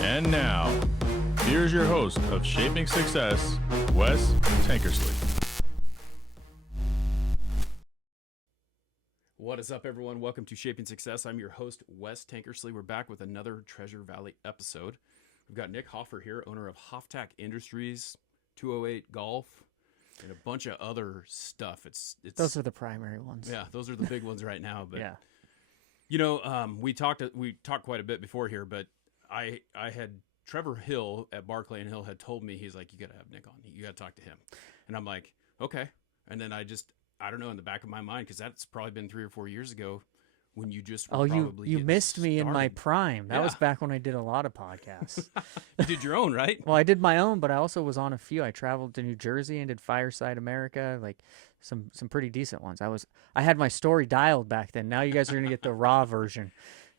And now, here's your host of Shaping Success, Wes Tankersley. What is up, everyone? Welcome to Shaping Success. I'm your host, Wes Tankersley. We're back with another Treasure Valley episode. We've got Nick Hofer here, owner of Hoftac Industries, 208 Golf, and a bunch of other stuff. It's Those are the primary ones. Yeah, those are the big ones right now. But yeah. You know, we talked quite a bit before here, but I had Trevor Hill at Barclay and Hill had told me, he's like, you got to have Nick on. You got to talk to him. And I'm like, okay. And then I don't know, in the back of my mind, because that's probably been 3 or 4 years ago when you just you missed me in my prime. That was back when I did a lot of podcasts. You did your own, right? Well, I did my own, but I also was on a few. I traveled to New Jersey and did Fireside America, like some pretty decent ones. I had my story dialed back then. Now you guys are going to get the raw version.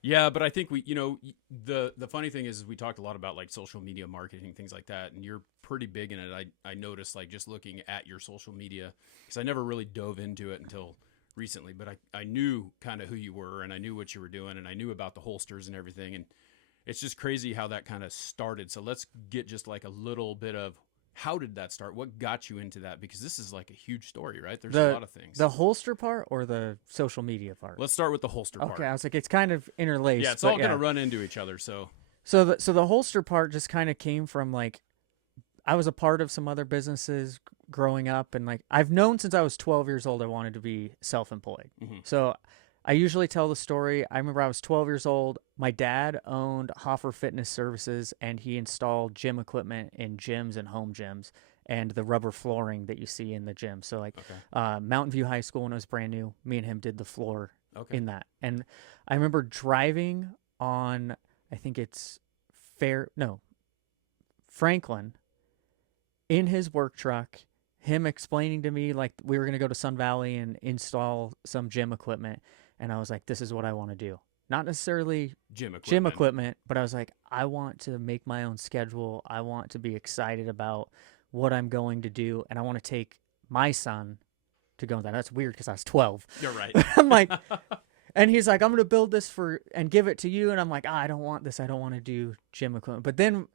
Yeah, but I think the funny thing is we talked a lot about like social media marketing, things like that, and you're pretty big in it. I noticed, like, just looking at your social media, because I never really dove into it until recently, but I knew kind of who you were, and I knew what you were doing, and I knew about the holsters and everything, and it's just crazy how that kind of started. So let's get just like a little bit of, how did that start? What got you into that? Because this is like a huge story, right? There's a lot of things. The holster part or the social media part? Let's start with the holster part. Okay, I was like, it's kind of interlaced. Yeah, it's all going to run into each other. So the holster part just kind of came from, like, I was a part of some other businesses growing up, and like I've known since I was 12 years old I wanted to be self-employed. Mm-hmm. So I usually tell the story. I remember I was 12 years old. My dad owned Hofer Fitness Services, and he installed gym equipment in gyms and home gyms and the rubber flooring that you see in the gym. So like Mountain View High School, when it was brand new, me and him did the floor in that. And I remember driving on, I think it's Franklin, in his work truck, him explaining to me, like, we were going to go to Sun Valley and install some gym equipment. And I was like, this is what I want to do. Not necessarily gym equipment, but I was like, I want to make my own schedule. I want to be excited about what I'm going to do. And I want to take my son to go with that. That's weird because I was 12. You're right. I'm like, and he's like, I'm going to build this and give it to you. And I'm like, I don't want this. I don't want to do gym equipment. But then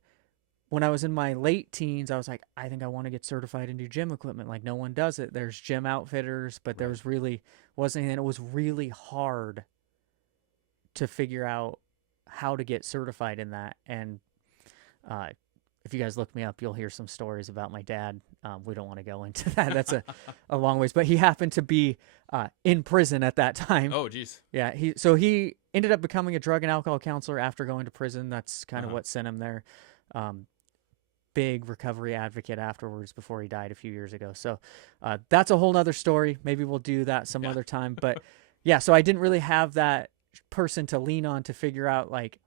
when I was in my late teens, I was like, I think I want to get certified and do gym equipment. Like, no one does it. There's gym outfitters, but there wasn't anything. It was really hard to figure out how to get certified in that. And if you guys look me up, you'll hear some stories about my dad. We don't want to go into that. That's a long ways. But he happened to be in prison at that time. Oh, geez. Yeah. He ended up becoming a drug and alcohol counselor after going to prison. That's kind of what sent him there. Big recovery advocate afterwards before he died a few years ago. So that's a whole nother story. Maybe we'll do that some other time. But yeah, so I didn't really have that person to lean on to figure out, like,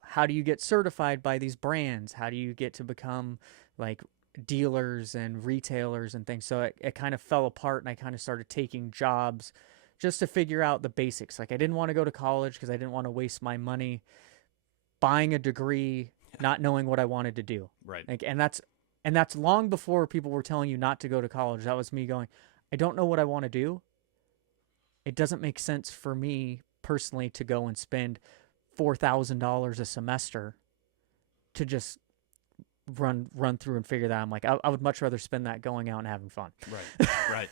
how do you get certified by these brands? How do you get to become like dealers and retailers and things? So it kind of fell apart, and I kind of started taking jobs just to figure out the basics. Like, I didn't want to go to college because I didn't want to waste my money buying a degree, not knowing what I wanted to do. Right. Like, and that's long before people were telling you not to go to college. That was me going, I don't know what I want to do. It doesn't make sense for me personally to go and spend $4,000 a semester to just run through and figure that. I'm like, I would much rather spend that going out and having fun. Right. Right.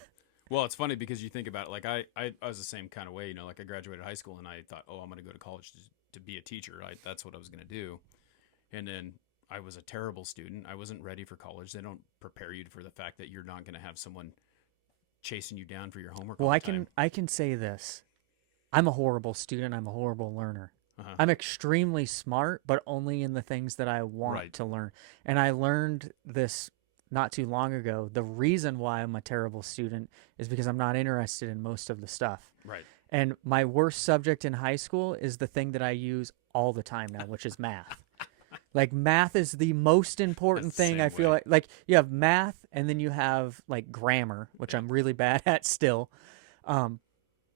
Well, it's funny because you think about it. Like, I was the same kind of way, like I graduated high school and I thought, I'm going to go to college to be a teacher. That's what I was going to do. And then I was a terrible student. I wasn't ready for college. They don't prepare you for the fact that you're not going to have someone chasing you down for your homework. Well, I can say this. I'm a horrible student. I'm a horrible learner. I'm extremely smart, but only in the things that I want to learn. And I learned this not too long ago. The reason why I'm a terrible student is because I'm not interested in most of the stuff. Right. And my worst subject in high school is the thing that I use all the time now, which is math. Like, math is the most important thing. I feel like you have math, and then you have like grammar, which I'm really bad at still.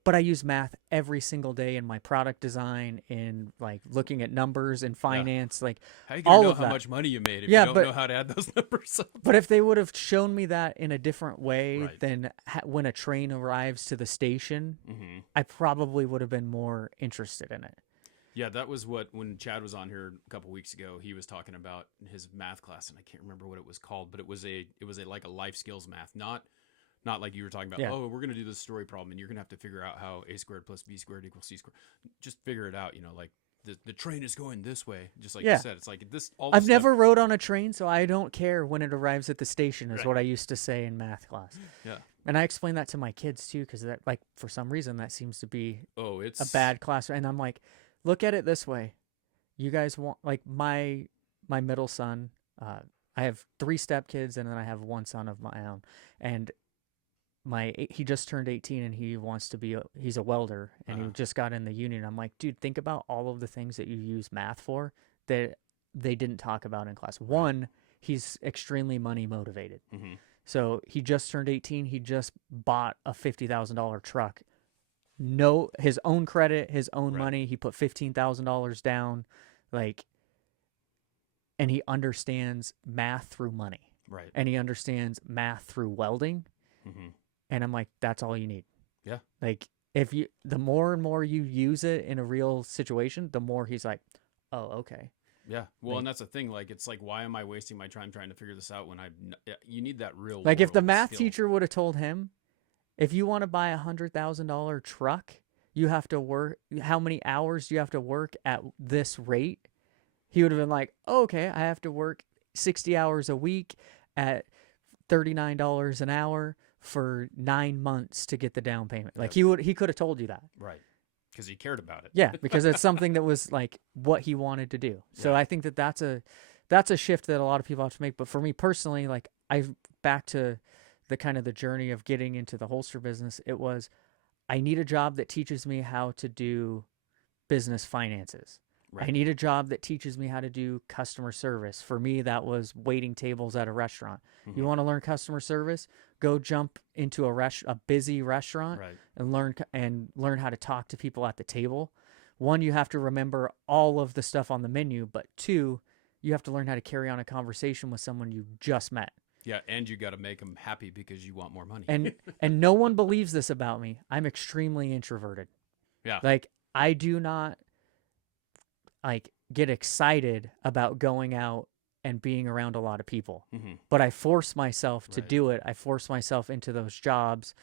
But I use math every single day in my product design, in like looking at numbers and finance, like how you gonna know how much money you made if you don't know how to add those numbers up? But if they would have shown me that in a different way than when a train arrives to the station, I probably would have been more interested in it. Yeah, that was when Chad was on here a couple weeks ago, he was talking about his math class, and I can't remember what it was called, but it was like a life skills math, not like you were talking about, Yeah. oh, we're going to do this story problem and you're going to have to figure out how a squared plus b squared equals c squared. Just figure it out, like the train is going this way, just like Yeah. you said. It's like this all I've this never rode on a train, so I don't care when it arrives at the station, is Right. what I used to say in math class. Yeah. And I explain that to my kids too, because that, like, for some reason, that seems to be Oh, it's a bad class. And I'm like, look at it this way. You guys want, like, my middle son, I have 3 stepkids, and then I have 1 son of my own. And he just turned 18, and he wants to be he's a welder, and he just got in the union. I'm like, dude, think about all of the things that you use math for that they didn't talk about in class. One, he's extremely money motivated. Mm-hmm. So he just turned 18. He just bought a $50,000 truck. His own credit, his own money. He put $15,000 down, and he understands math through money. Right. And he understands math through welding. Mm-hmm. And I'm like, that's all you need. Yeah. Like, the more and more you use it in a real situation, the more he's like, oh, okay. Yeah. Well, and that's the thing. Like, it's like, why am I wasting my time trying to figure this out when you need that real Like, if the world math skill. teacher would have told him, if you want to buy $100,000 truck, you have to work, how many hours do you have to work at this rate? He would have been like, oh, okay, I have to work 60 hours a week at $39 an hour for 9 months to get the down payment. Like, he could have told you that. Right. Because he cared about it. Yeah, because it's something that was like what he wanted to do. So I think that's a shift that a lot of people have to make. But for me personally, like, back to the kind of the journey of getting into the holster business, it was, I need a job that teaches me how to do business finances. Right. I need a job that teaches me how to do customer service. For me, that was waiting tables at a restaurant. Mm-hmm. You want to learn customer service? Go jump into a busy restaurant and learn how to talk to people at the table. 1, you have to remember all of the stuff on the menu, but 2, you have to learn how to carry on a conversation with someone you just met. Yeah, and you got to make them happy because you want more money. And no one believes this about me. I'm extremely introverted. Yeah. Like, I do not get excited about going out and being around a lot of people. Mm-hmm. But I force myself to do it. I force myself into those jobs.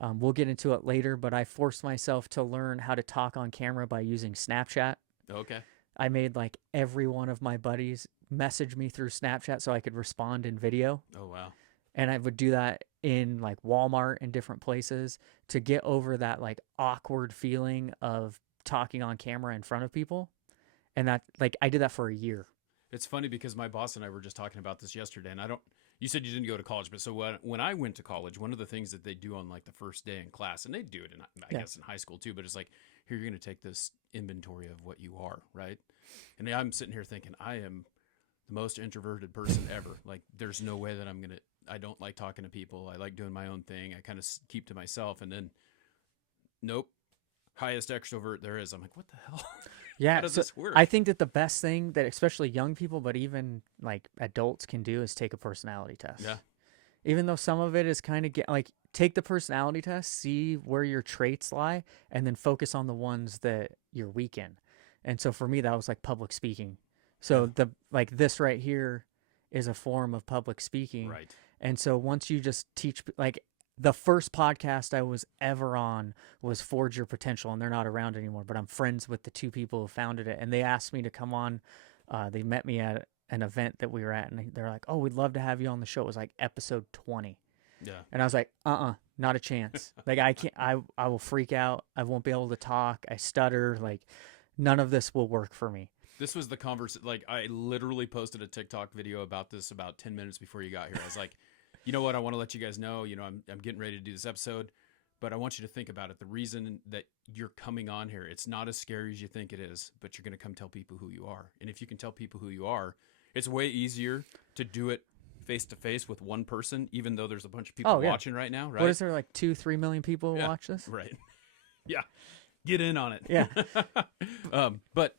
We'll get into it later, but I forced myself to learn how to talk on camera by using Snapchat. Okay. I made like every one of my buddies message me through Snapchat so I could respond in video. Oh, wow. And I would do that in like Walmart and different places to get over that like awkward feeling of talking on camera in front of people. And that, like, I did that for a year. It's funny because my boss and I were just talking about this yesterday, and you said you didn't go to college, but so when I went to college, one of the things that they do on like the first day in class, and they do it I guess in high school too, but it's like, here, you're going to take this inventory of what you are, right? And I'm sitting here thinking, I am the most introverted person ever. Like, there's no way that I don't like talking to people. I like doing my own thing. I kind of keep to myself, and then, nope, highest extrovert there is. I'm like, what the hell? Yeah, how does this work? I think that the best thing that especially young people, but even like adults can do is take a personality test. Yeah. Even though some of it is kind of take the personality test, see where your traits lie, and then focus on the ones that you're weak in. And so for me, that was like public speaking. So this right here is a form of public speaking. Right. And so once you just teach, like, the first podcast I was ever on was Forge Your Potential, and they're not around anymore, but I'm friends with the 2 people who founded it, and they asked me to come on. They met me at an event that we were at, and they're like, oh, we'd love to have you on the show. It was like episode 20. Yeah. And I was like, not a chance. Like, I can't, I will freak out. I won't be able to talk. I stutter. Like, none of this will work for me. This was the conversation. Like, I literally posted a TikTok video about this about 10 minutes before you got here. I was like, you know what? I want to let you guys know, I'm getting ready to do this episode, but I want you to think about it. The reason that you're coming on here, it's not as scary as you think it is, but you're going to come tell people who you are. And if you can tell people who you are, it's way easier to do it face to face with one person, even though there's a bunch of people watching right now, right? What is there, like 2-3 million people who watch this? Right. Yeah. Get in on it. Yeah. But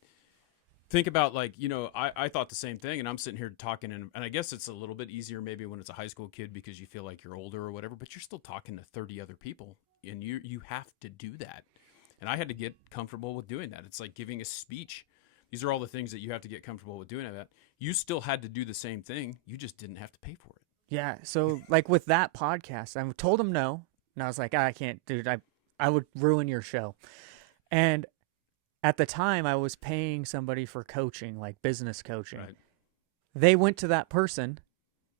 think about, like, I thought the same thing, and I'm sitting here talking, and I guess it's a little bit easier maybe when it's a high school kid because you feel like you're older or whatever, but you're still talking to 30 other people, and you have to do that. And I had to get comfortable with doing that. It's like giving a speech. These are all the things that you have to get comfortable with doing that. You still had to do the same thing. You just didn't have to pay for it. Yeah. So like with that podcast, I told him no. And I was like, I can't, dude. I would ruin your show. And at the time, I was paying somebody for coaching, like business coaching. Right. They went to that person,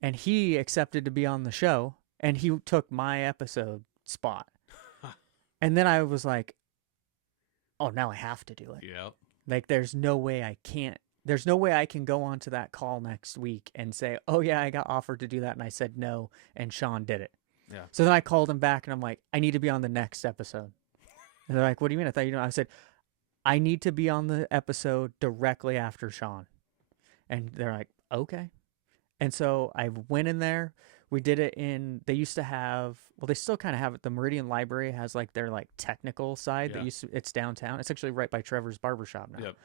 and he accepted to be on the show, and he took my episode spot. And then I was like, oh, now I have to do it. Yeah. Like, there's no way I can't. There's no way I can go on to that call next week and say, oh, yeah, I got offered to do that, and I said no, and Sean did it. Yeah. So then I called him back, and I'm like, I need to be on the next episode. And they're like, what do you mean? I thought you know. I said, I need to be on the episode directly after Sean. And they're like, okay. And so I went in there. We did it in, they used to have, well, they still kind of have it. The Meridian Library has like their like technical side Yeah. that used to, it's downtown. It's actually right by Trevor's Barbershop now. Yep.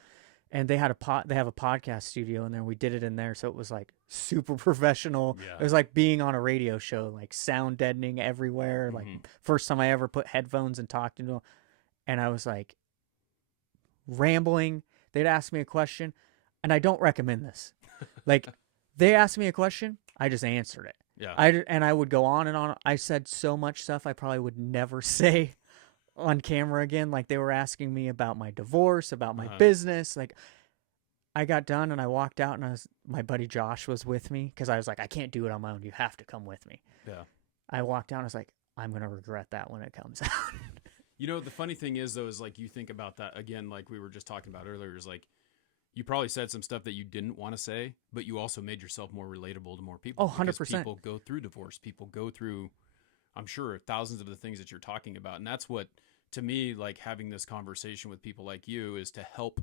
And they had they have a podcast studio in there. We did it in there. So it was like super professional. Yeah. It was like being on a radio show, like sound deadening everywhere. Like first time I ever put headphones and talked into them. And I was like rambling. They'd ask me a question, and I don't recommend this. Like they asked me a question, I just answered it. Yeah. I would go on and on. I said so much stuff I probably would never say on camera again. Like they were asking me about my divorce, about my business. Like I got done and I walked out, and my buddy Josh was with me because I was like, I can't do it on my own. You have to come with me. Yeah. I walked out. I was like, I'm going to regret that when it comes out. You know, the funny thing is, though, is like you think about that again, like we were just talking about earlier, is like you probably said some stuff that you didn't want to say, but you also made yourself more relatable to more people. Oh, 100%. Because people go through divorce. People go through, I'm sure, thousands of the things that you're talking about. And that's what, to me, like having this conversation with people like you is to help.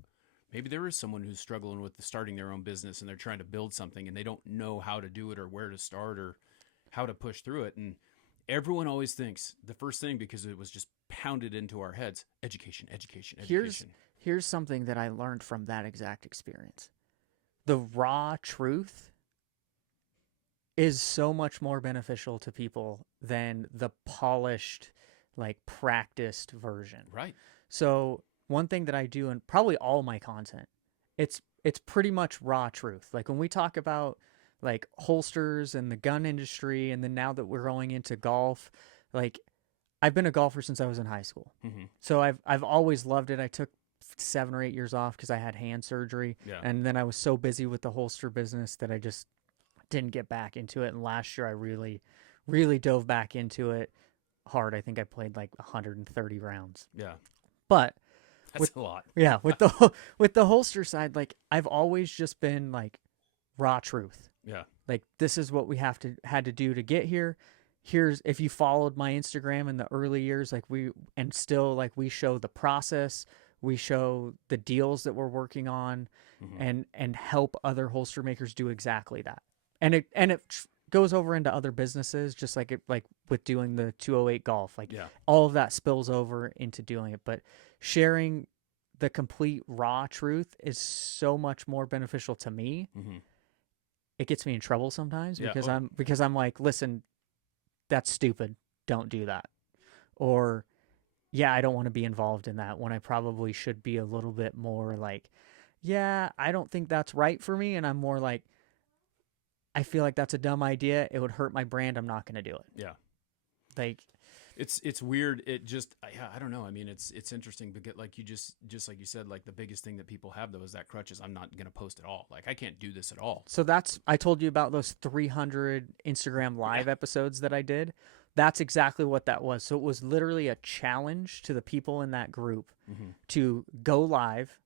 Maybe there is someone who's struggling with starting their own business and they're trying to build something and they don't know how to do it or where to start or how to push through it. And everyone always thinks the first thing, because it was just pounded into our heads, education. Here's something that I learned from that exact experience. The raw truth is so much more beneficial to people than the polished, like practiced version. Right. So one thing that I do in probably all my content, it's pretty much raw truth. Like when we talk about like holsters and the gun industry, and then now that we're going into golf, like I've been a golfer since I was in high school. Mm-hmm. So I've always loved it. I took 7 or 8 years off because I had hand surgery. Yeah. And then I was so busy with the holster business that I just didn't get back into it. And last year I really, really dove back into it hard. I think I played like 130 rounds. Yeah. But that's a lot. Yeah, with the holster side, like I've always just been like raw truth. Yeah. Like this is what we had to do to get here. Here's, if you followed my Instagram in the early years, like we show the process, we show the deals that we're working on, and help other holster makers do exactly that. And it goes over into other businesses, just like with doing the 208 golf, like all of that spills over into doing it. But sharing the complete raw truth is so much more beneficial to me. Mm-hmm. It gets me in trouble sometimes because Yeah. I'm like, listen, that's stupid. Don't do that. Or, yeah, I don't want to be involved in that when I probably should be a little bit more like, yeah, I don't think that's right for me. And I'm more like, I feel like that's a dumb idea. It would hurt my brand. I'm not going to do it. Yeah. Like, it's weird. It just, I don't know. I mean, it's interesting because like you just like you said, like the biggest thing that people have though is that crutch is I'm not going to post at all. Like I can't do this at all. So I told you about those 300 Instagram live episodes that I did. That's exactly what that was. So it was literally a challenge to the people in that group to go live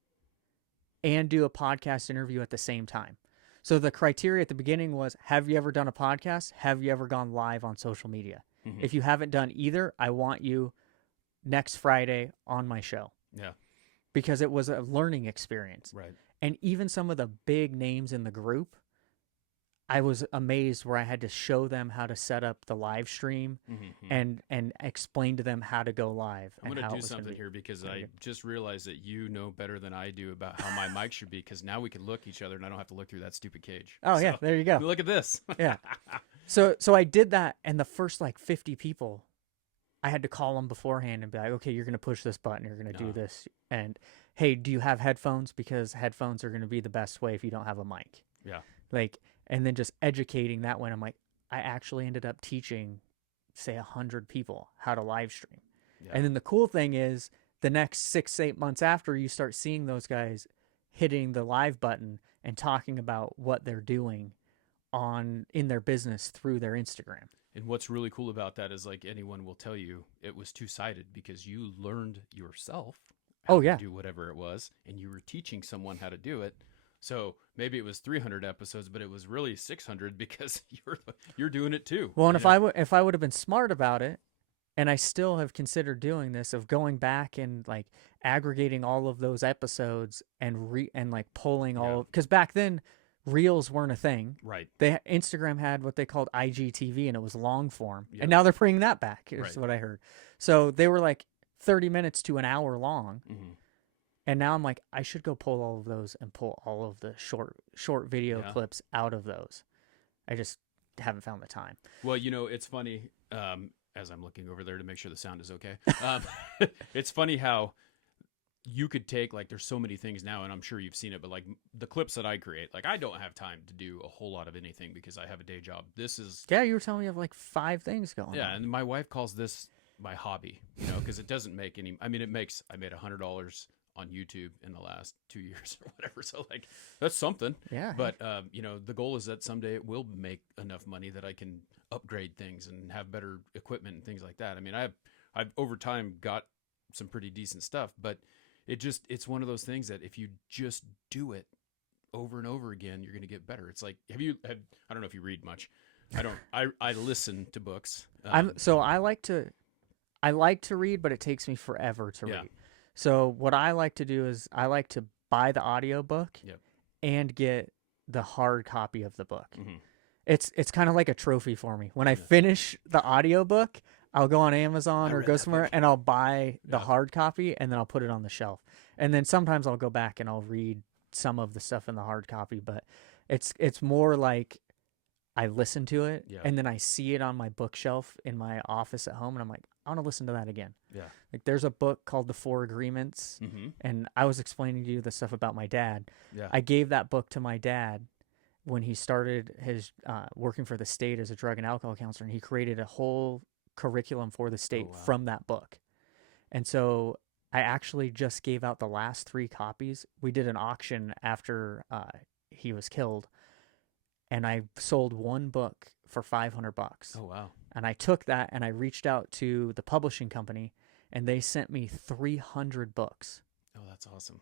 and do a podcast interview at the same time. So the criteria at the beginning was, have you ever done a podcast? Have you ever gone live on social media? Mm-hmm. If you haven't done either, I want you next Friday on my show. Yeah. Because it was a learning experience. Right. And even some of the big names in the group, I was amazed where I had to show them how to set up the live stream and explain to them how to go live. I'm going to do something here because I just realized that you know better than I do about how my mic should be, because now we can look each other and I don't have to look through that stupid cage. Oh, so, yeah, there you go. Look at this. Yeah. So I did that, and the first like 50 people I had to call them beforehand and be like, okay, you're going to push this button, you're going to do Nah. this, and hey, do you have headphones? Because headphones are going to be the best way if you don't have a mic. Yeah. Like, and then just educating that way. I'm like, I actually ended up teaching, say, 100 people how to live stream. Yeah. And then the cool thing is, the next 6-8 months after, you start seeing those guys hitting the live button and talking about what they're doing in their business through their Instagram. And what's really cool about that is, like, anyone will tell you it was two-sided because you learned yourself how Oh, yeah. to do whatever it was, and you were teaching someone how to do it. So maybe it was 300 episodes, but it was really 600 because you're doing it too. Well, and you know? if I would have been smart about it, and I still have considered doing this, of going back and like aggregating all of those episodes and like pulling all, because back then reels weren't a thing. Right. Instagram had what they called IGTV, and it was long form, Yep. and now they're bringing that back. Is Right. what I heard. So they were like 30 minutes to an hour long. Mm-hmm. And now I'm like, I should go pull all of those and pull all of the short video clips out of those. I just haven't found the time. Well, you know, it's funny, as I'm looking over there to make sure the sound is okay. It's funny how you could take, like, there's so many things now, and I'm sure you've seen it, but like the clips that I create, like, I don't have time to do a whole lot of anything because I have a day job. This is, Yeah, you were telling me you have like 5 things going on. and my wife calls this my hobby, you know, because it doesn't make any, I mean, I made $100 on YouTube in the last 2 years or whatever. So, like, that's something. Yeah. But, you know, the goal is that someday it will make enough money that I can upgrade things and have better equipment and things like that. I mean, I've over time got some pretty decent stuff, but it's one of those things that if you just do it over and over again, you're going to get better. It's like, I don't know if you read much. I don't, I listen to books. I like to read, but it takes me forever to read. So what I like to do is I like to buy the audiobook and get the hard copy of the book. Mm-hmm. It's kind of like a trophy for me. When I finish the audiobook, I'll go on Amazon or go somewhere and I'll buy the hard copy, and then I'll put it on the shelf. And then sometimes I'll go back and I'll read some of the stuff in the hard copy, but it's more like I listen to it and then I see it on my bookshelf in my office at home, and I'm like, I want to listen to that again. Yeah. Like, there's a book called The 4 Agreements, and I was explaining to you the stuff about my dad. Yeah. I gave that book to my dad when he started his working for the state as a drug and alcohol counselor, and he created a whole curriculum for the state from that book. And so I actually just gave out the last 3 copies. We did an auction after he was killed, and I sold one book for $500. Oh, wow. And I took that and I reached out to the publishing company, and they sent me 300 books. Oh, that's awesome.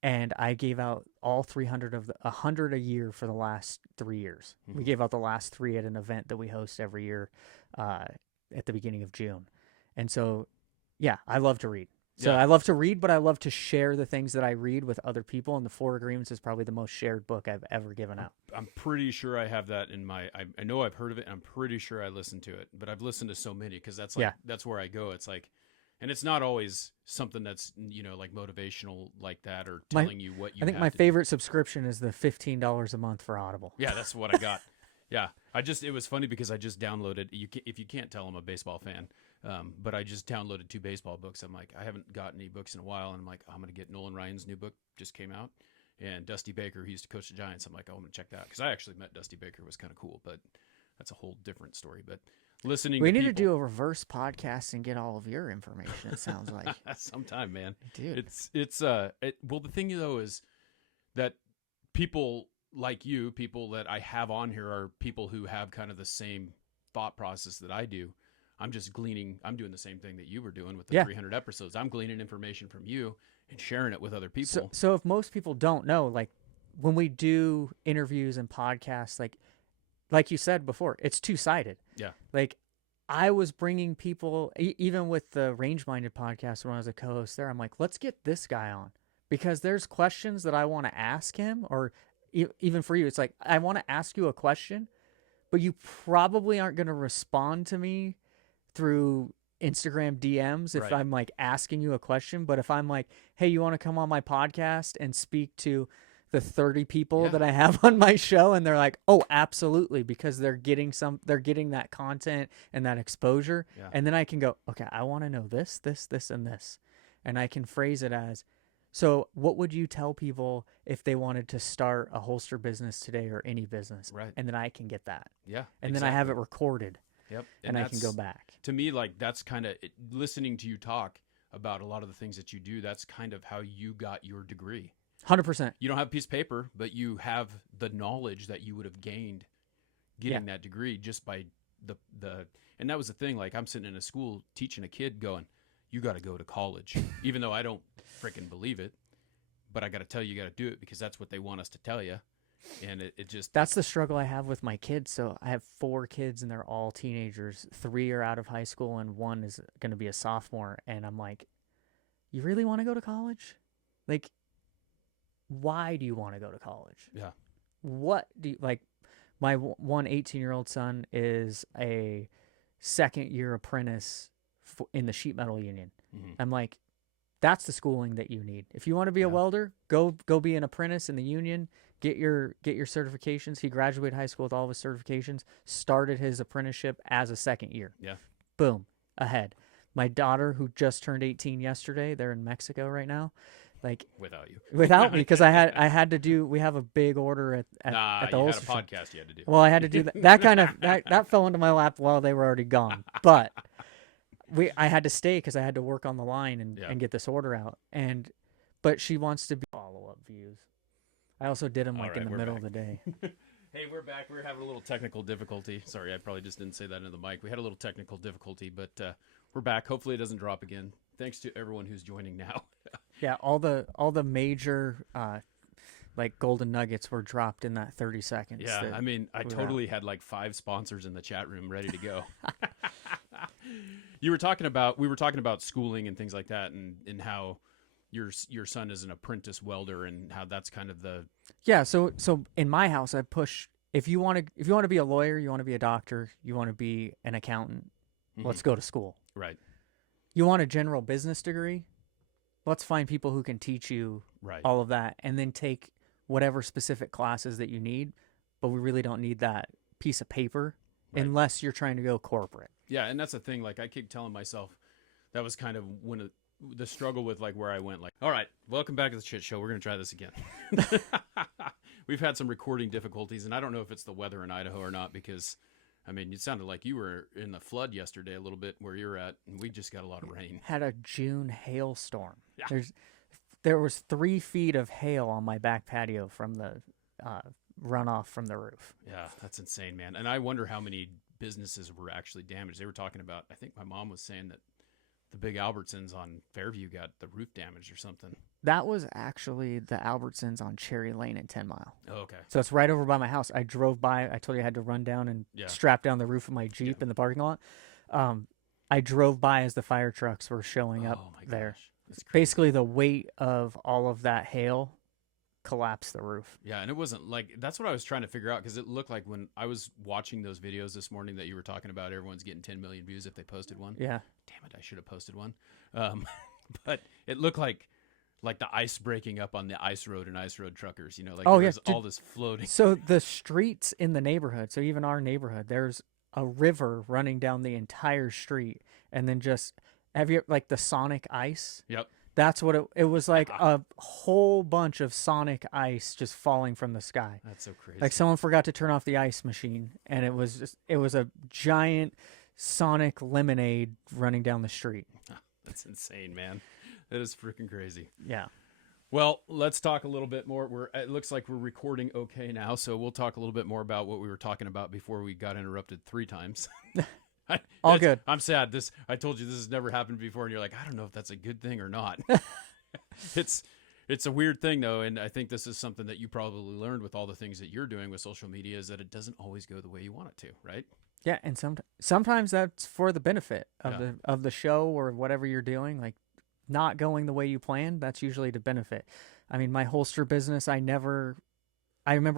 And I gave out all 300 of 100 a year for the last 3 years. We gave out the last 3 at an event that we host every year at the beginning of June. And so, yeah, I love to read. So I love to read, but I love to share the things that I read with other people. And The 4 Agreements is probably the most shared book I've ever given out. I'm pretty sure I have that in my, I know I've heard of it, and I'm pretty sure I listened to it, but I've listened to so many because that's like, that's where I go. It's like, and it's not always something that's, you know, like motivational like that, or telling you what you I think my favorite subscription is the $15 a month for Audible. Yeah, that's what I got. Yeah. It was funny because I just downloaded, if you can't tell, I'm a baseball fan. But I just downloaded 2 baseball books. I'm like, I haven't gotten any books in a while. And I'm like, I'm going to get Nolan Ryan's new book, just came out. And Dusty Baker, who used to coach the Giants. I'm like, oh, I'm going to check that. Because I actually met Dusty Baker. It was kind of cool, but that's a whole different story. But listening we to need people, to do a reverse podcast and get all of your information, it sounds like. sometime, man. Dude. Well, the thing, though, is that people like you, people that I have on here, are people who have kind of the same thought process that I do. I'm just gleaning. I'm doing the same thing that you were doing with the 300 episodes. I'm gleaning information from you and sharing it with other people. So if most people don't know, like, when we do interviews and podcasts, like you said before, it's 2-sided. Yeah. Like, I was bringing people, even with the Range Minded podcast when I was a co-host there, I'm like, let's get this guy on, because there's questions that I want to ask him, or even for you, it's like, I want to ask you a question, but you probably aren't going to respond to me through Instagram DMs if I'm like asking you a question. But if I'm like, hey, you want to come on my podcast and speak to the 30 people Yeah. that I have on my show, and they're like, "Oh, absolutely," because they're getting that content and that exposure, Yeah. and then I can go, "Okay, I want to know this, this, this, and this," and I can phrase it as, "So, what would you tell people if they wanted to start a holster business today or any business?" Right. And then I can get that, Yeah. and then I have it recorded, Yep. and I can go back. To me, like that's kind of listening to you talk about a lot of the things that you do. That's kind of how you got your degree. 100%. You don't have a piece of paper, but you have the knowledge that you would have gained getting that degree just by the and that was the thing. Like I'm sitting in a school teaching a kid going, you got to go to college, even though I don't freaking believe it, but I got to tell you got to do it because that's what they want us to tell you. And it just, That's the struggle I have with my kids. So I have 4 kids and they're all teenagers. 3 are out of high school and 1 is going to be a sophomore. And I'm like, you really want to go to college? Like, why do you want to go to college? yeah. What do you like? My one 18-year-old son is a second-year apprentice in the sheet metal union. Mhm. I'm like, that's the schooling that you need. If you want to be a welder, go be an apprentice in the union. Get your certifications. He graduated high school with all of his certifications. Started his apprenticeship as a second year. Yeah. Boom, ahead. My daughter, who just turned 18 yesterday, they're in Mexico right now. Like Without you. without me, because I had to do. We have a big order at the you had a holster shop. podcast you had to do. Well, I had to do that. That fell into my lap while they were already gone. But I had to stay because I had to work on the line and get this order out. But she wants to be follow-up views. I also did them like in the middle of the day. Hey, we're back. We're having a little technical difficulty. Sorry, I probably just didn't say that into the mic. We had a little technical difficulty, but we're back. Hopefully it doesn't drop again. Thanks to everyone who's joining now. Yeah, all the major like golden nuggets were dropped in that 30 seconds. Yeah, I mean, I were totally had like 5 sponsors in the chat room ready to go. We were talking about schooling and things like that, and how your son is an apprentice welder, and how that's kind of the Yeah, so in my house I push, if you want to be a lawyer, you want to be a doctor, you want to be an accountant, let's go to school. right. You want a general business degree? Let's find people who can teach you Right. all of that, and then take whatever specific classes that you need. But we really don't need that piece of paper unless you're trying to go corporate. Yeah, and that's the thing. Like I keep telling myself, that was kind of the struggle with like where I went. Like, all right, welcome back to the shit show. We're gonna try this again. We've had some recording difficulties, and I don't know if it's the weather in Idaho or not, because I mean, it sounded like you were in the flood yesterday a little bit where you're at, and we just got a lot of rain. Had a June hailstorm. Yeah. There was 3 feet of hail on my back patio from the runoff from the roof. Yeah, that's insane, man. And I wonder how many businesses were actually damaged. They were talking about, I think my mom was saying that the big Albertsons on Fairview got the roof damaged or something. That was actually the Albertsons on Cherry Lane in 10 Mile. Oh, okay. So it's right over by my house. I drove by. I told you I had to run down and strap down the roof of my Jeep in the parking lot. I drove by as the fire trucks were showing up there. Basically, the weight of all of that hail collapsed the roof. Yeah, and it wasn't like, that's what I was trying to figure out, because it looked like when I was watching those videos this morning that you were talking about, everyone's getting 10 million views if they posted one. Yeah. Damn it, I should have posted one. But it looked like the ice breaking up on the ice road and ice road truckers, like there was all this floating. So the streets in the neighborhood, so even our neighborhood, there's a river running down the entire street, and then just, have you, like the Sonic ice? Yep. That's what it was, like a whole bunch of Sonic ice just falling from the sky. That's so crazy. Like someone forgot to turn off the ice machine, and it was a giant Sonic lemonade running down the street. That's insane, man. That is freaking crazy. Yeah. Well, let's talk a little bit more. It looks like we're recording okay now, so we'll talk a little bit more about what we were talking about before we got interrupted 3 times. All good. I'm sad. I told you this has never happened before, and you're like, I don't know if that's a good thing or not. It's a weird thing, though, and I think this is something that you probably learned with all the things that you're doing with social media, is that it doesn't always go the way you want it to, right? Yeah, and sometimes that's for the benefit of the show or whatever you're doing. Like, not going the way you planned, that's usually to benefit. I mean, my holster business, I remember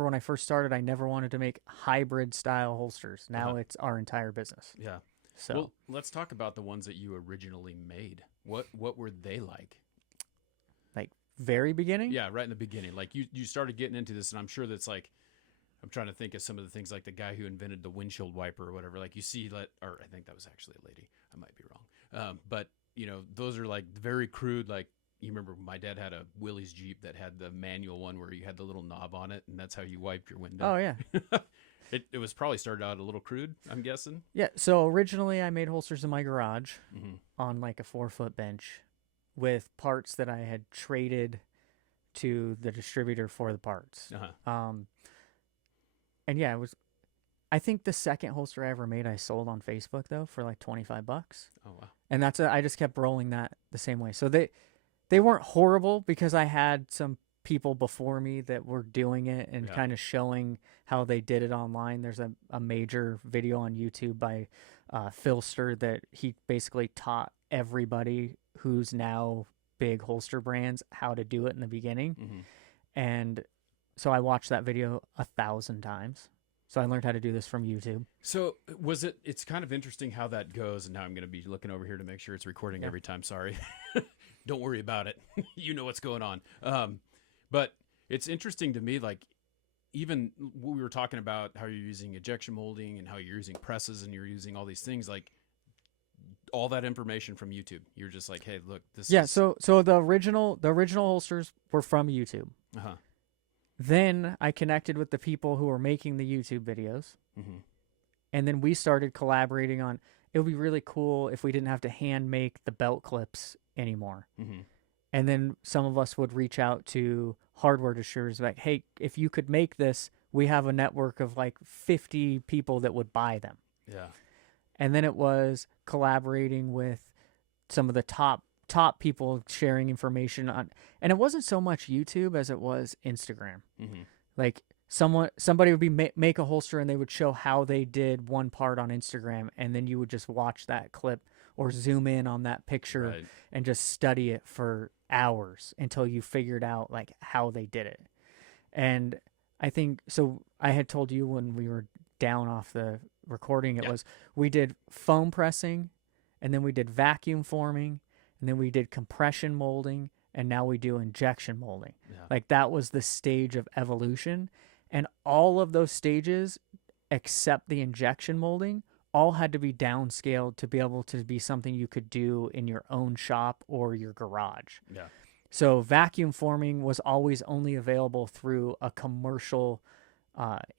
when I first started, I never wanted to make hybrid style holsters. Now it's our entire business. Yeah. So well, let's talk about the ones that you originally made. What were they like? Like very beginning. Yeah, right in the beginning. Like you started getting into this, and I'm sure that's like, I'm trying to think of some of the things like the guy who invented the windshield wiper or whatever. Like you see that, or I think that was actually a lady. I might be wrong. But you know, those are like very crude. Like you remember my dad had a Willys Jeep that had the manual one where you had the little knob on it, and that's how you wiped your window. Oh yeah. It was probably started out a little crude, I'm guessing. Yeah. So originally I made holsters in my garage Mm-hmm. on like a 4-foot bench with parts that I had traded to the distributor for the parts. Uh-huh. And yeah, I think the second holster I ever made, I sold on Facebook though for like $25. Oh wow. And I just kept rolling that the same way. So they weren't horrible because I had some people before me that were doing it and kind of showing how they did it online. There's a major video on YouTube by Philster that he basically taught everybody who's now big holster brands how to do it in the beginning. Mm-hmm. And so I watched that video 1,000 times. So I learned how to do this from YouTube. So it's kind of interesting how that goes. And now I'm going to be looking over here to make sure it's recording every time. Sorry. Don't worry about it. You know what's going on. But it's interesting to me, like even we were talking about how you're using injection molding and how you're using presses and you're using all these things, like all that information from YouTube. You're just like, hey, look, this is... So the original holsters were from YouTube. Uh-huh. Then I connected with the people who were making the YouTube videos. Mm-hmm. And then we started collaborating on, it would be really cool if we didn't have to hand make the belt clips anymore. Mm-hmm. And then some of us would reach out to hardware distributors like, hey, if you could make this, we have a network of like 50 people that would buy them. Yeah. And then it was collaborating with some of the top people sharing information on, and it wasn't so much YouTube as it was Instagram. Mm-hmm. Like somebody would be make a holster and they would show how they did one part on Instagram, and then you would just watch that clip or zoom in on that picture and just study it for hours until you figured out like how they did it. And I think, so I had told you when we were down off the recording, it was, we did foam pressing, and then we did vacuum forming, and then we did compression molding, and now we do injection molding. Yeah. Like that was the stage of evolution. And all of those stages, except the injection molding, all had to be downscaled to be able to be something you could do in your own shop or your garage. Yeah. So vacuum forming was always only available through a commercial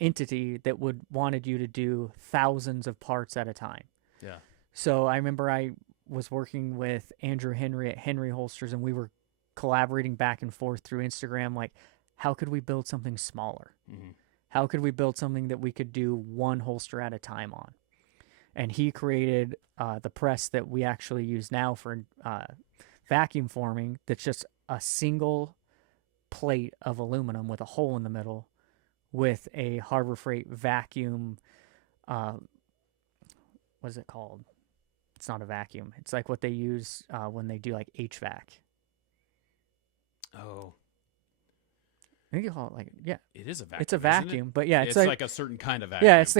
entity that wanted you to do thousands of parts at a time. Yeah. So I remember I was working with Andrew Henry at Henry Holsters, and we were collaborating back and forth through Instagram. Like, how could we build something smaller? Mm-hmm. How could we build something that we could do one holster at a time on? And he created the press that we actually use now for vacuum forming. That's just a single plate of aluminum with a hole in the middle with a Harbor Freight vacuum. What is it called? It's not a vacuum. It's like what they use when they do like HVAC. Oh. I think you call it like, yeah. It is a vacuum. It's a vacuum, but yeah, it's like a certain kind of vacuum. Yeah, it's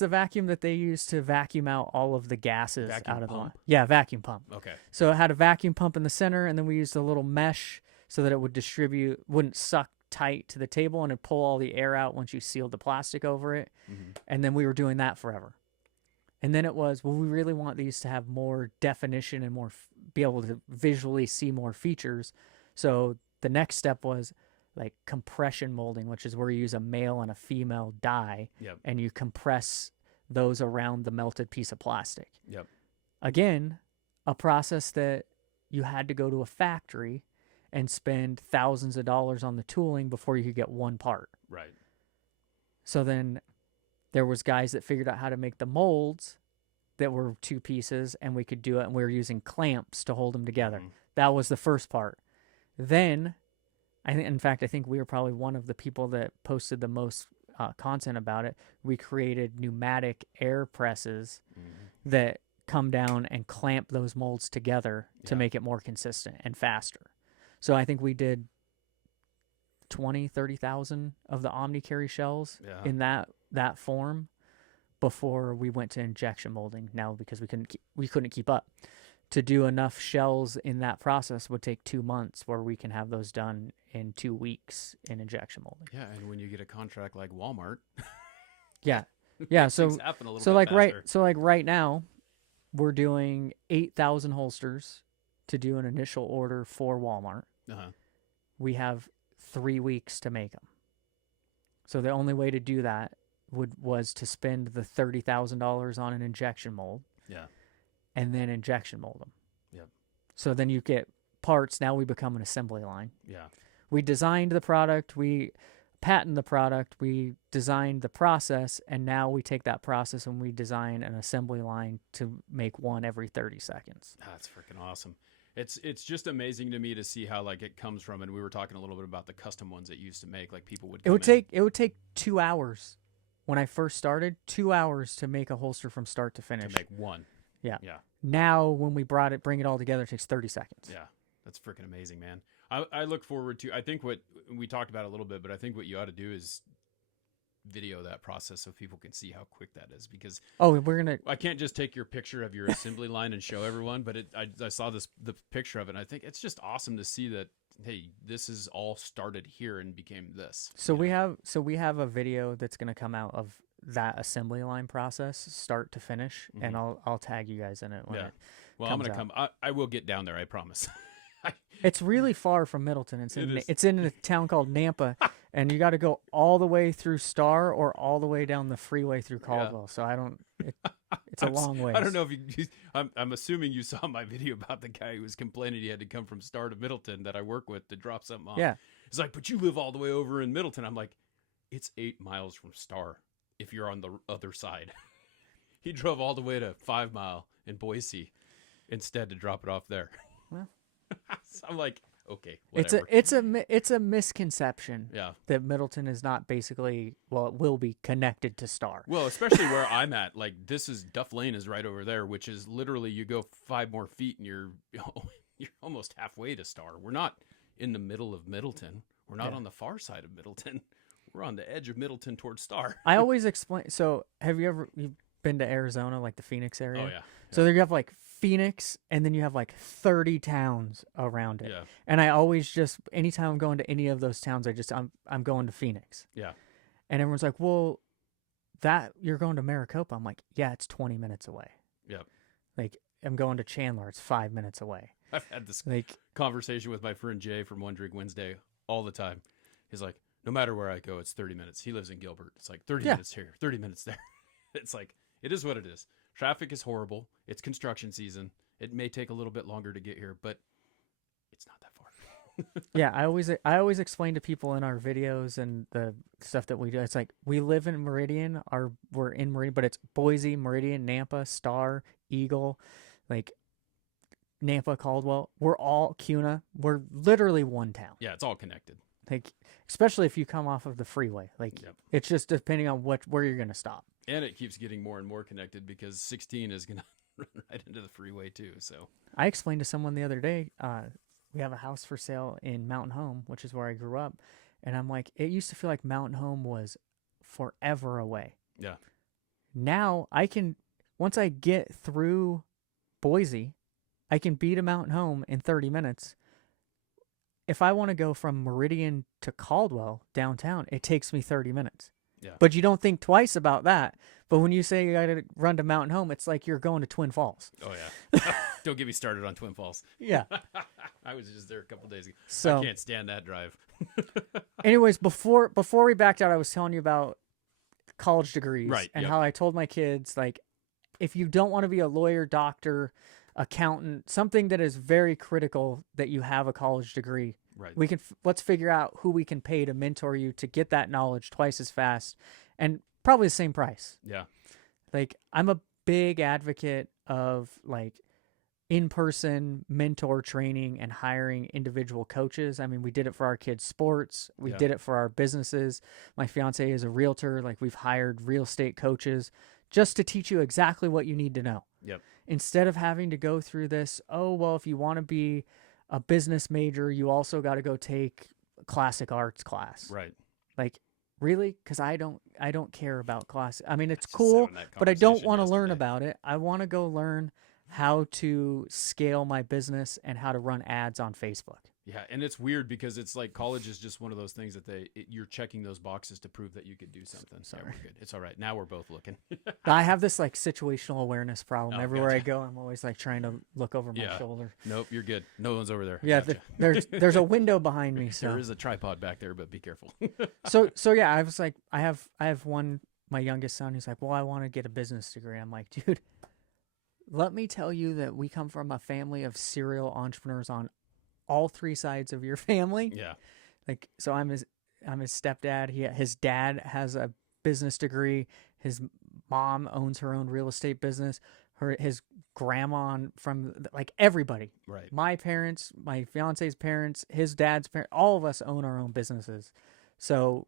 the vacuum that they use to vacuum out all of the gases out of the line. Yeah, vacuum pump. Okay. So it had a vacuum pump in the center, and then we used a little mesh so that it would wouldn't suck tight to the table, and it'd pull all the air out once you sealed the plastic over it. Mm-hmm. And then we were doing that forever. And then it was, well, we really want these to have more definition and be able to visually see more features. So the next step was like compression molding, which is where you use a male and a female die, and you compress those around the melted piece of plastic. Yep. Again, a process that you had to go to a factory and spend thousands of dollars on the tooling before you could get one part. Right. So then there was guys that figured out how to make the molds that were two pieces, and we could do it, and we were using clamps to hold them together. Mm-hmm. That was the first part. Then, I think we were probably one of the people that posted the most content about it. We created pneumatic air presses that come down and clamp those molds together to make it more consistent and faster. So I think we did 30,000 of the Omni Carry shells in that form before we went to injection molding now, because we couldn't keep up. to do enough shells in that process would take 2 months, where we can have those done in 2 weeks in injection molding. Yeah, and when you get a contract like Walmart, Yeah. Yeah, so things happen a little so bit like faster. right now we're doing 8,000 holsters to do an initial order for Walmart. Uh-huh. We have 3 weeks to make them. So the only way to do that was to spend the $30,000 on an injection mold. Yeah. And then injection mold them. Yep. So then you get parts. Now we become an assembly line. Yeah. We designed the product. We patent the product. We designed the process. And now we take that process and we design an assembly line to make one every 30 seconds. That's freaking awesome. It's just amazing to me to see how like it comes from, and we were talking a little bit about the custom ones that you used to make, like people would It would take 2 hours. When I first started, 2 hours to make a holster from start to finish. to make one. Yeah. Yeah. Now, when we bring it all together, it takes 30 seconds. Yeah. That's freaking amazing, man. I look forward to, I think what we talked about a little bit, but I think what you ought to do is video that process so people can see how quick that is, because I can't just take your picture of your assembly line and show everyone, but I saw the picture of it, and I think it's just awesome to see that, hey, this is all started here and became this. So we have a video that's going to come out of that assembly line process, start to finish, and I'll tag you guys in it when it Well, I'm comes going to out. come. I will get down there, I promise. It's really far from Middleton. It's in a town called Nampa, and you got to go all the way through Star or all the way down the freeway through Caldwell. So it's a long way. I don't know if I'm assuming you saw my video about the guy who was complaining he had to come from Star to Middleton that I work with to drop something off. Yeah. He's like, but you live all the way over in Middleton. I'm like, it's 8 miles from Star if you're on the other side. He drove all the way to 5 Mile in Boise instead to drop it off there. Well. So I'm like, okay, whatever. It's a misconception Yeah. that Middleton is not basically, well, it will be connected to Star. Well, especially where I'm at, like Duff Lane is right over there, which is literally you go 5 more feet and you're almost halfway to Star. We're not in the middle of Middleton. We're not on the far side of Middleton. We're on the edge of Middleton towards Star. I always explain. So have you've been to Arizona, like the Phoenix area? Oh yeah. So there you have like Phoenix, and then you have like 30 towns around it. Yeah. And I always just, anytime I'm going to any of those towns, I'm going to Phoenix. Yeah. And everyone's like, well, you're going to Maricopa. I'm like, yeah, it's 20 minutes away. Yep. Like, I'm going to Chandler. It's 5 minutes away. I've had this Like, conversation with my friend Jay from One Drink Wednesday all the time. He's like, no matter where I go, it's 30 minutes. He lives in Gilbert. It's like 30 minutes here, 30 minutes there. It's like, it is what it is. Traffic is horrible. It's construction season. It may take a little bit longer to get here, but it's not that far. yeah, I always explain to people in our videos and the stuff that we do. It's like, we live in Meridian, we're in Meridian, but it's Boise, Meridian, Nampa, Star, Eagle, like Nampa, Caldwell. We're all CUNA. We're literally one town. Yeah, it's all connected. Like, especially if you come off of the freeway. Like, It's just depending on where you're going to stop. And it keeps getting more and more connected because 16 is going to run right into the freeway too. So I explained to someone the other day, we have a house for sale in Mountain Home, which is where I grew up. And I'm like, it used to feel like Mountain Home was forever away. yeah, Now once I get through Boise, I can be to Mountain Home in 30 minutes. If I want to go from Meridian to Caldwell downtown, it takes me 30 minutes. Yeah. But you don't think twice about that. But when you say you got to run to Mountain Home, it's like you're going to Twin Falls. Oh yeah. Don't get me started on Twin Falls. Yeah. I was just there a couple days ago. So I can't stand that drive. anyways, before we backed out, I was telling you about college degrees, Right, and yep. how I told my kids, like, if you don't want to be a lawyer, doctor, accountant, something that is very critical that you have a college degree. Right. Let's figure out who we can pay to mentor you to get that knowledge twice as fast and probably the same price. Yeah. Like, I'm a big advocate of like in-person mentor training and hiring individual coaches. I mean, we did it for our kids' sports. We did it for our businesses. My fiance is a realtor. Like, we've hired real estate coaches just to teach you exactly what you need to know. Yep. Instead of having to go through this, oh, well, if you want to be a business major, you also got to go take a classic arts class. Right. Like, really? Because I don't care about class. I mean, it's Just cool, having that but I don't conversation want to learn yesterday. about it. I want to go learn how to scale my business and how to run ads on Facebook. Yeah, and it's weird because it's like college is just one of those things that you're checking those boxes to prove that you could do something. Sorry. Yeah, we're good. It's all right. Now we're both looking. I have this like situational awareness problem. Oh, Everywhere I gotcha. go, I'm always like trying to look over my Yeah. shoulder. Nope, you're good. No one's over there. Yeah, Gotcha. there's a window behind me. So There is a tripod back there, but be careful. so yeah, I was like, I have one. My youngest son, he's like, well, I want to get a business degree. I'm like, dude, let me tell you that we come from a family of serial entrepreneurs on all three sides of your family. Yeah. Like, so I'm his stepdad. His dad has a business degree. His mom owns her own real estate business. His grandma from like everybody. Right. My parents, my fiance's parents, his dad's parents, all of us own our own businesses. So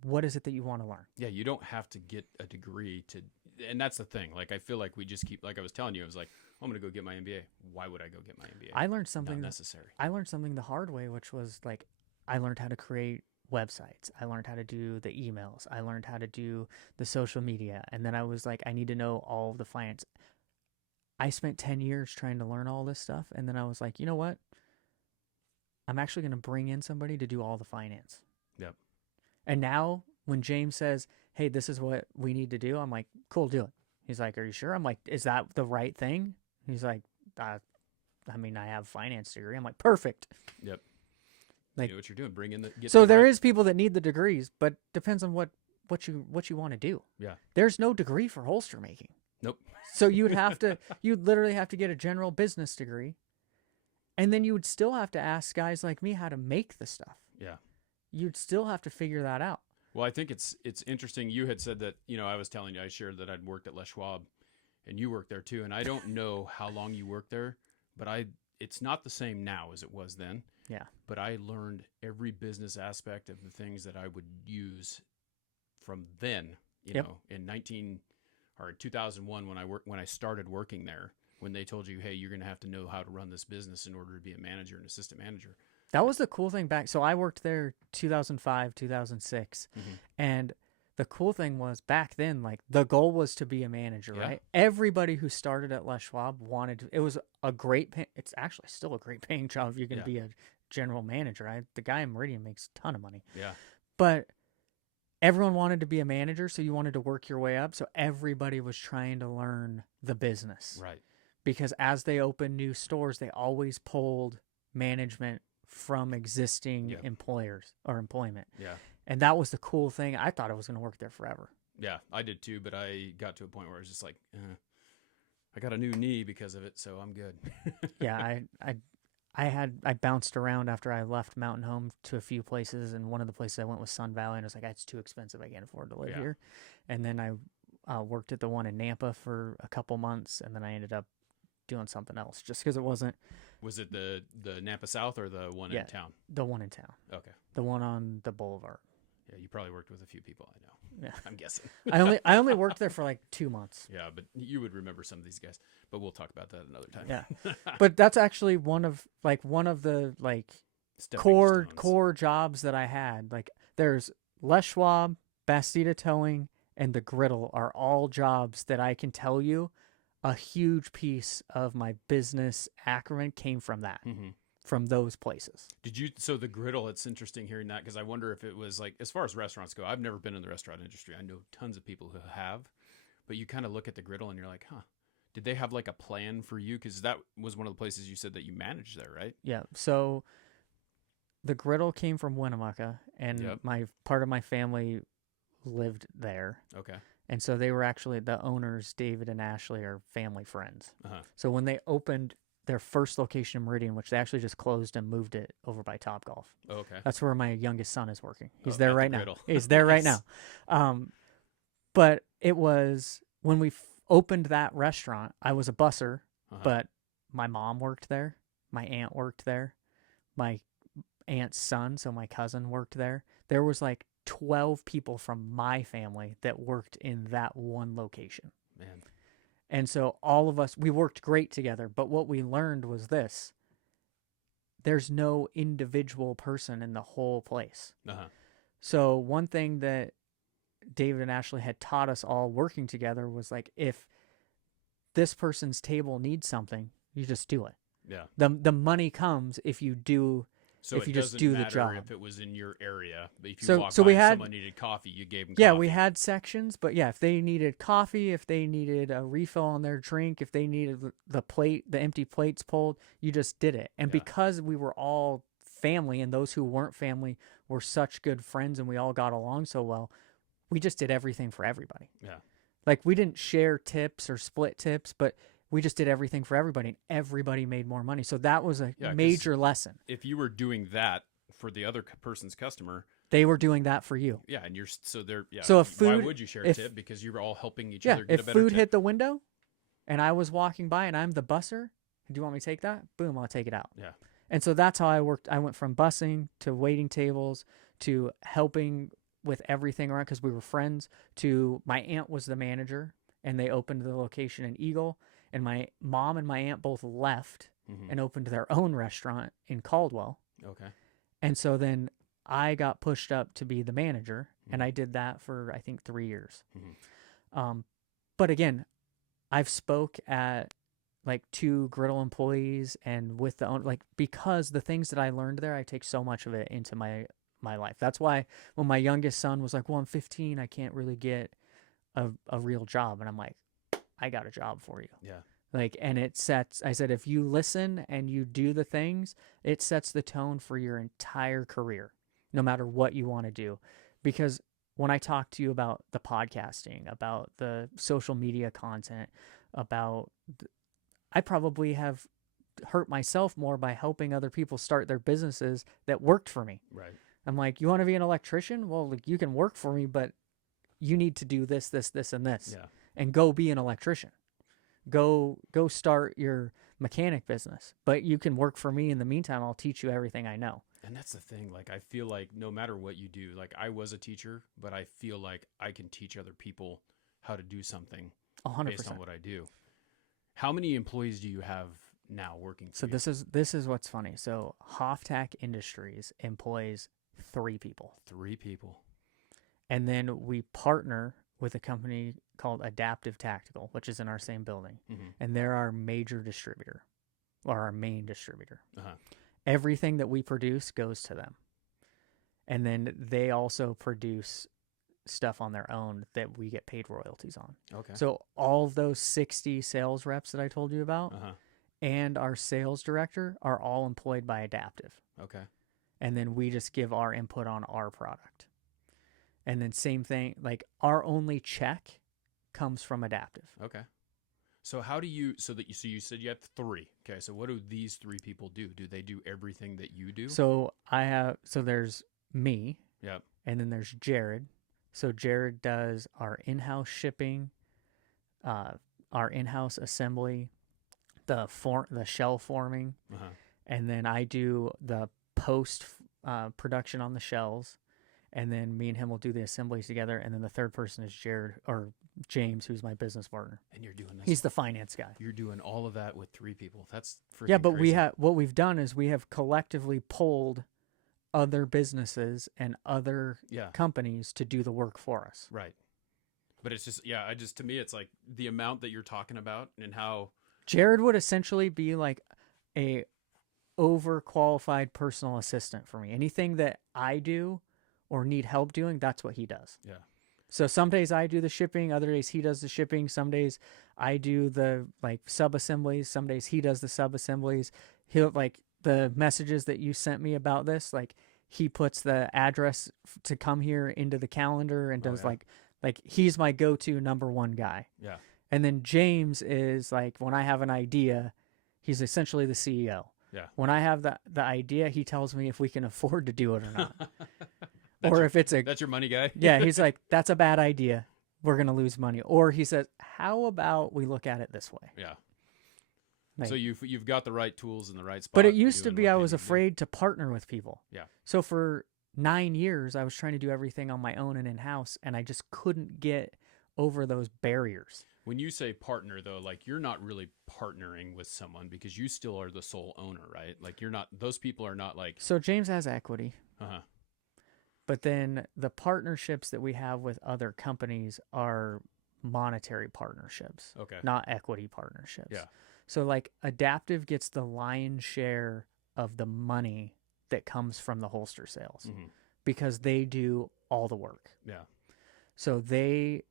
what is it that you want to learn? Yeah, you don't have to get a degree to, and that's the thing. Like, I feel like we just keep, like I was telling you, I was like, I'm going to go get my MBA. Why would I go get my MBA? I learned something Not necessary. I learned something the hard way, which was like, I learned how to create websites. I learned how to do the emails. I learned how to do the social media. And then I was like, I need to know all of the finance. I spent 10 years trying to learn all this stuff. And then I was like, you know what? I'm actually going to bring in somebody to do all the finance. Yep. And now when James says, hey, this is what we need to do, I'm like, cool, do it. He's like, are you sure? I'm like, is that the right thing? He's like, I mean, I have a finance degree. I'm like, perfect. Yep. Like, you know what you're doing. Bring in the. Get so the there right- is people that need the degrees, but depends on what you want to do. Yeah. There's no degree for holster making. Nope. So you'd literally have to get a general business degree. And then you would still have to ask guys like me how to make the stuff. Yeah. You'd still have to figure that out. Well, I think it's interesting. You had said that, I was telling you, I shared that I'd worked at Les Schwab, and you worked there too. And I don't know how long you worked there, but it's not the same now as it was then. Yeah. But I learned every business aspect of the things that I would use from then, Yep. in 2001 when I started working there, when they told you, hey, you're going to have to know how to run this business in order to be a manager and assistant manager. That was the cool thing back. So I worked there 2005, 2006. Mm-hmm. And the cool thing was back then, like the goal was to be a manager, Yeah. right? Everybody who started at Les Schwab wanted to, it was a great, it's actually still a great paying job if you're going to be a general manager. The guy in Meridian makes a ton of money. Yeah. But everyone wanted to be a manager, so you wanted to work your way up. So everybody was trying to learn the business. Right. Because as they opened new stores, they always pulled management from existing employers or employment. Yeah. And that was the cool thing. I thought I was going to work there forever. Yeah, I did too, but I got to a point where I was just like, I got a new knee because of it, so I'm good. Yeah, I bounced around after I left Mountain Home to a few places, and one of the places I went was Sun Valley, and I was like, it's too expensive. I can't afford to live here. And then I worked at the one in Nampa for a couple months, and then I ended up doing something else just because it wasn't. Was it the Nampa South or the one in town? The one in town. Okay. The one on the boulevard. Yeah, you probably worked with a few people I know. Yeah. I'm guessing. I only worked there for like 2 months. Yeah, but you would remember some of these guys. But we'll talk about that another time. Yeah. But that's actually one of the Stepping core stones. jobs that I had. Like there's Les Schwab, Bastida Towing, and the Griddle are all jobs that I can tell you a huge piece of my business acumen came from that. Mm-hmm. From those places. So the Griddle, it's interesting hearing that because I wonder if it was like, as far as restaurants go, I've never been in the restaurant industry. I know tons of people who have, but you kind of look at the Griddle and you're like, did they have like a plan for you? Because that was one of the places you said that you managed there, right? Yeah. So the Griddle came from Winnemucca, and part of my family lived there. Okay. And so they were actually the owners, David and Ashley, are family friends. Uh-huh. So when they opened their first location in Meridian, which they actually just closed and moved it over by Topgolf. Oh, okay. That's where my youngest son is working. He's at there the right now. Griddle. He's there right Nice. now. But it was when we opened that restaurant, I was a busser, but my mom worked there. My aunt worked there. My aunt's son, so my cousin, worked there. There was like 12 people from my family that worked in that one location. Man. And so all of us, we worked great together. But what we learned was this. There's no individual person in the whole place. Uh-huh. So one thing that David and Ashley had taught us all working together was like, if this person's table needs something, you just do it. Yeah. The money comes if you do. So if it you just doesn't do the matter job. if it was in your area, but if you So- walked so by we and had- someone needed coffee, you gave them Yeah, coffee. we had sections, but yeah, if they needed coffee, if they needed a refill on their drink, if they needed the empty plates pulled, you just did it. And Yeah. because we were all family and those who weren't family were such good friends and we all got along so well, we just did everything for everybody. Yeah. Like we didn't share tips or split tips, but we just did everything for everybody and everybody made more money. So that was a Yeah, 'cause major lesson. If you were doing that for the other person's customer, They were doing that for you. yeah, and so they're yeah. So if why food- would you share a if- tip? Because you were all helping each Yeah, other get if a better food tip. hit the window and I was walking by and I'm the busser, do you want me to take that? Boom, I'll take it out. Yeah. And so that's how I worked. I went from bussing to waiting tables to helping with everything around because we were friends to my aunt was the manager and they opened the location in Eagle. And my mom and my aunt both left Mhm. and opened their own restaurant in Caldwell. Okay. And so then I got pushed up to be the manager, and Mhm. I did that for I think 3 years. Mhm. But again, I've spoke at like 2 griddle employees and with the owner, like because the things that I learned there, I take so much of it into my life. That's why when my youngest son was like, "Well, I'm 15, I can't really get a real job," and I'm like, "I got a job for you." Yeah. Like, and it sets, I said, if you listen and you do the things, it sets the tone for your entire career, no matter what you want to do. Because when I talk to you about the podcasting, about the social media content, I probably have hurt myself more by helping other people start their businesses that worked for me. Right. I'm like, you want to be an electrician? Well, like, you can work for me, but you need to do this, this, this, and this, Yeah. and go be an electrician. Go start your mechanic business. But you can work for me in the meantime. I'll teach you everything I know. And that's the thing. Like, I feel like no matter what you do, like I was a teacher, but I feel like I can teach other people how to do something 100%. based on what I do. How many employees do you have now working for So you? this is what's funny. So Hoftac Industries employs 3 people. 3 people. And then we partner with a company called Adaptive Tactical, which is in our same building. Mhm. And they're our major distributor, or our main distributor. Uh-huh. Everything that we produce goes to them. And then they also produce stuff on their own that we get paid royalties on. Okay. So all of those 60 sales reps that I told you about Uh-huh. and our sales director are all employed by Adaptive. Okay. And then we just give our input on our product. And then same thing, like our only check comes from Adaptive. Okay. So how do you so you said you have 3. Okay. So what do these 3 people do? Do they do everything that you do? So there's me, Yep. and then there's Jared. So Jared does our in-house shipping, our in-house assembly, the shell forming, Uh-huh. and then I do the post production on the shells, and then me and him will do the assemblies together, and then the third person is Jared or James, who's my business partner. And you're doing this. He's the finance guy. You're doing all of that with 3 people. That's freaking Yeah, but crazy. what we've done is we have collectively pulled other businesses and other Yeah. companies to do the work for us. Right. But it's just to me it's like the amount that you're talking about and how Jared would essentially be like a overqualified personal assistant for me. Anything that I do or need help doing, that's what he does. yeah. So some days I do the shipping, other days he does the shipping, some days I do the like sub assemblies, some days he does the sub assemblies. He'll like the messages that you sent me about this, like he puts the address to come here into the calendar and does yeah. like he's my go-to number 1 guy. Yeah. And then James is like, when I have an idea, he's essentially the CEO. Yeah. When I have the idea, he tells me if we can afford to do it or not. That's or your- if it's That's your money guy? yeah, he's like, that's a bad idea. We're going to lose money. Or he says, how about we look at it this way? Yeah. Like, So you've got the right tools in the right spot. but it used to doing be what I they was need to do. afraid to partner with people. Yeah. So for 9 years, I was trying to do everything on my own and in-house, and I just couldn't get over those barriers. When you say partner though, like you're not really partnering with someone because you still are the sole owner, right? Like you're not those people are not like So James has equity. uh-huh. But then the partnerships that we have with other companies are monetary partnerships, Okay. not equity partnerships. Yeah. So like Adaptive gets the lion's share of the money that comes from the holster sales Mm-hmm. because they do all the work. Yeah. So they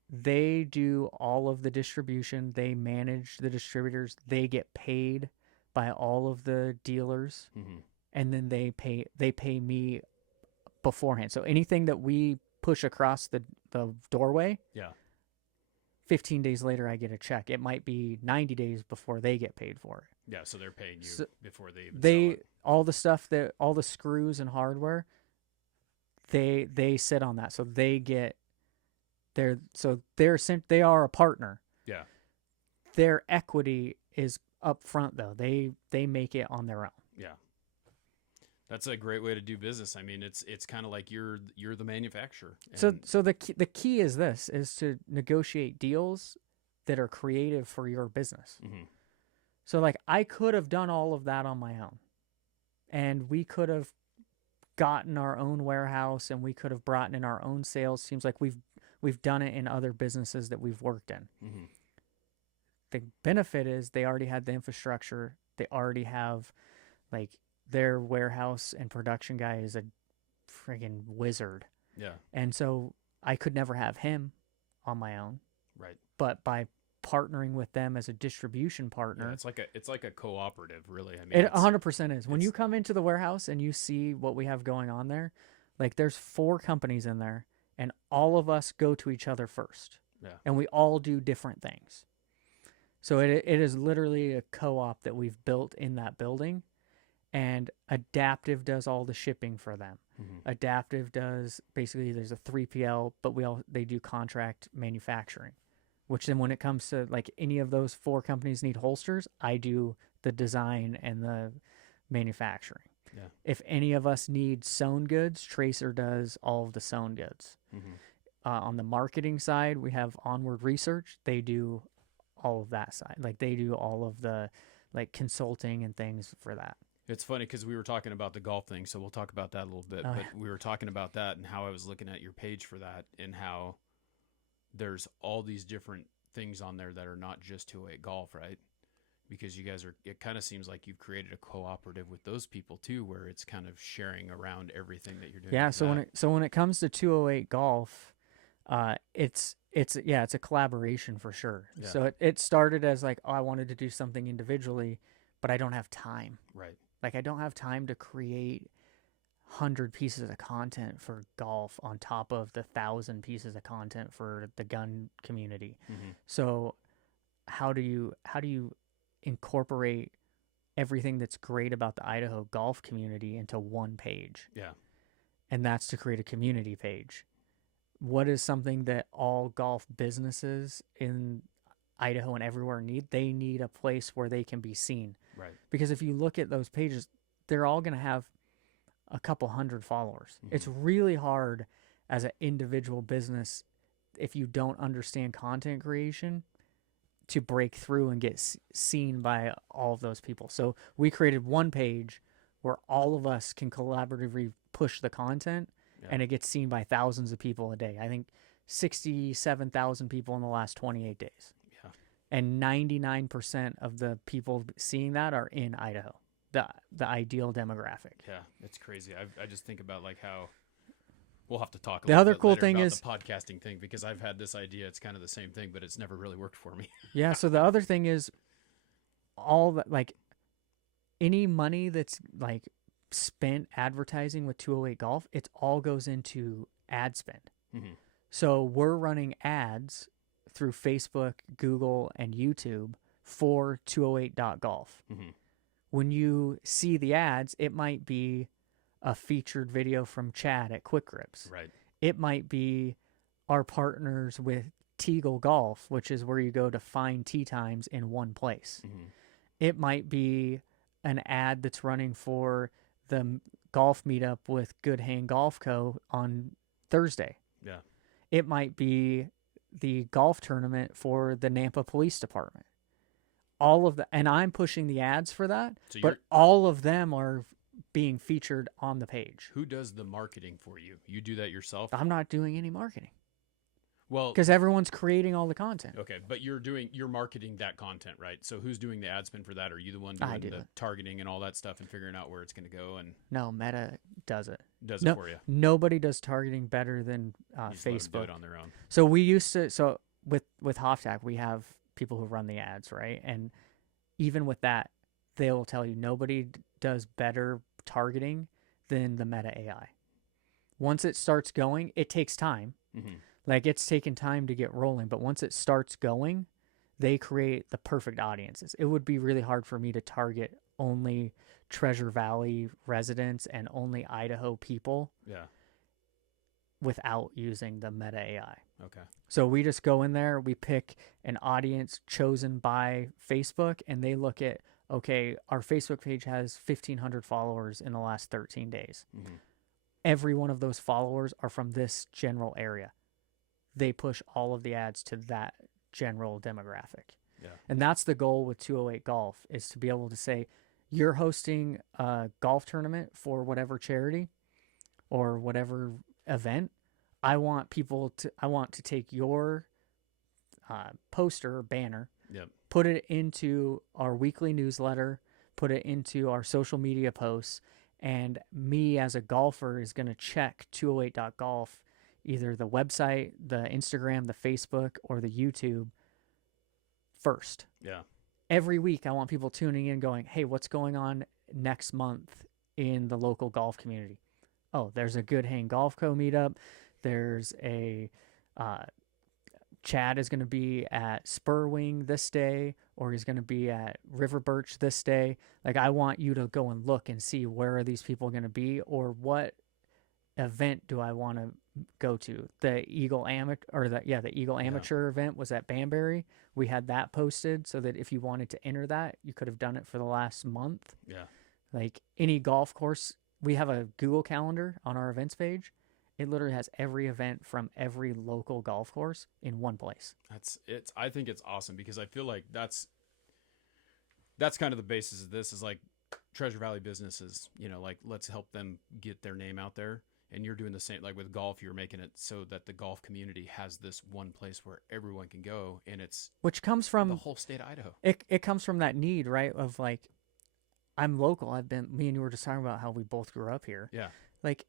do all of the distribution, they manage the distributors, they get paid by all of the dealers, Mm-hmm. and then they pay me beforehand. So anything that we push across the doorway, Yeah. 15 days later I get a check. It might be 90 days before they get paid for it. Yeah. So they're paying you So before they even sell They it. all the stuff that all the screws and hardware, they sit on that. So they get they are a partner. Yeah. Their equity is up front though. They make it on their own. Yeah. That's a great way to do business. I mean, it's kind of like you're the manufacturer. So the key is this is to negotiate deals that are creative for your business. Mm-hmm. So like I could have done all of that on my own. And we could have gotten our own warehouse and we could have brought in our own sales teams like we've done it in other businesses that we've worked in. Mm-hmm. The benefit is they already had the infrastructure. They already have like their warehouse and production guy is a friggin' wizard. Yeah. And so I could never have him on my own. Right. But by partnering with them as a distribution partner, Yeah, it's like a cooperative, really. I mean, it 100% is. When you come into the warehouse and you see what we have going on there, like there's 4 companies in there and all of us go to each other first. Yeah. And we all do different things. So it is literally a co-op that we've built in that building, and Adaptive does all the shipping for them. Mm-hmm. Adaptive does basically there's a 3PL, but they do contract manufacturing, which then when it comes to like any of those 4 companies need holsters, I do the design and the manufacturing. Yeah. If any of us need sewn goods, Tracer does all of the sewn goods. Mm-hmm. On the marketing side, we have Onward Research. They do all of that side. Like they do all of the like consulting and things for that. It's funny because we were talking about the golf thing, so we'll talk about that a little bit. Oh, but yeah. we were talking about that and how I was looking at your page for that and how there's all these different things on there that are not just 208 Golf, right? Because you guys it kind of seems like you've created a cooperative with those people too, where it's kind of sharing around everything that you're doing. Yeah. So when it comes to 208 Golf, it's a collaboration for sure. Yeah. So it started as like, oh, I wanted to do something individually, but I don't have time. Right. Like I don't have time to create 100 pieces of content for golf on top of the 1,000 pieces of content for the gun community. Mm-hmm. So how do you incorporate everything that's great about the Idaho golf community into one page? Yeah. And that's to create a community page. What is something that all golf businesses in Idaho and everywhere need? They need a place where they can be seen. Right. Because if you look at those pages, they're all going to have a couple hundred followers. Mm-hmm. It's really hard as an individual business, if you don't understand content creation, to break through and get seen by all of those people. So we created one page where all of us can collaboratively push the content, and it gets seen by thousands of people a day. I think 67,000 people in the last 28 days. Yeah. And 99% of the people seeing that are in Idaho, the ideal demographic. Yeah, it's crazy. I just think about like how we'll have to talk. The other bit cool later thing about is the podcasting thing, because I've had this idea. It's kind of the same thing, but it's never really worked for me. Yeah. So the other thing is all that, like any money that's like spent advertising with 208 Golf, it all goes into ad spend. Mm-hmm. So we're running ads through Facebook, Google, and YouTube for 208.golf. Mm-hmm. When you see the ads, it might be a featured video from Chad at Quick Grips. Right. It might be our partners with Teagle Golf, which is where you go to find tee times in one place. Mm-hmm. It might be an ad that's running for the golf meetup with Good Hang Golf Co. on Thursday. Yeah. It might be the golf tournament for the Nampa Police Department. All of the, and I'm pushing the ads for that, So but all of them are being featured on the page. Who does the marketing for you? You do that yourself? I'm not doing any marketing. Well, because everyone's creating all the content. okay, but you're marketing that content, right? So who's doing the ad spend for that? Are you the one I doing do the it. targeting and all that stuff and figuring out where it's going to go and No, Meta does it. does No, it for you? nobody does targeting better than You just let 'em do Facebook. it on their own. So we used to. So with Hoftac, we have people who run the ads, right? And even with that, they'll tell you nobody does better targeting than the Meta AI. Once it starts going, it takes time. Mm-hmm. Like it's taken time to get rolling, but once it starts going, they create the perfect audiences. It would be really hard for me to target only Treasure Valley residents and only Idaho people Yeah. without using the Meta AI. Okay. So we just go in there, we pick an audience chosen by Facebook, and they look at, okay, our Facebook page has 1,500 followers in the last 13 days. Mm-hmm. Every one of those followers are from this general area. They push all of the ads to that general demographic. Yeah. And that's the goal with 208 Golf, is to be able to say, you're hosting a golf tournament for whatever charity or whatever event. I want to take your poster or banner, Yep. put it into our weekly newsletter, put it into our social media posts, and me as a golfer is going to check 208.golf, either the website, the Instagram, the Facebook, or the YouTube first. Yeah. Every week, I want people tuning in going, hey, what's going on next month in the local golf community? Oh, there's a Good Hang Golf Co. meetup. There's a Chad is going to be at Spurwing this day, or he's going to be at River Birch this day. Like, I want you to go and look and see where are these people going to be, or what event do I want to go to. The Eagle Amateur event was at Banbury. We had that posted so that if you wanted to enter that, you could have done it for the last month. Yeah. Like any golf course, we have a Google Calendar on our events page. It literally has every event from every local golf course in one place. I think it's awesome because I feel like that's kind of the basis of this is like Treasure Valley businesses, like let's help them get their name out there. And you're doing the same, like with golf, you're making it so that the golf community has this one place where everyone can go, and it's which comes from the whole state of Idaho. It comes from that need, right? Of like, I'm local. Me and you were just talking about how we both grew up here. Yeah. Like,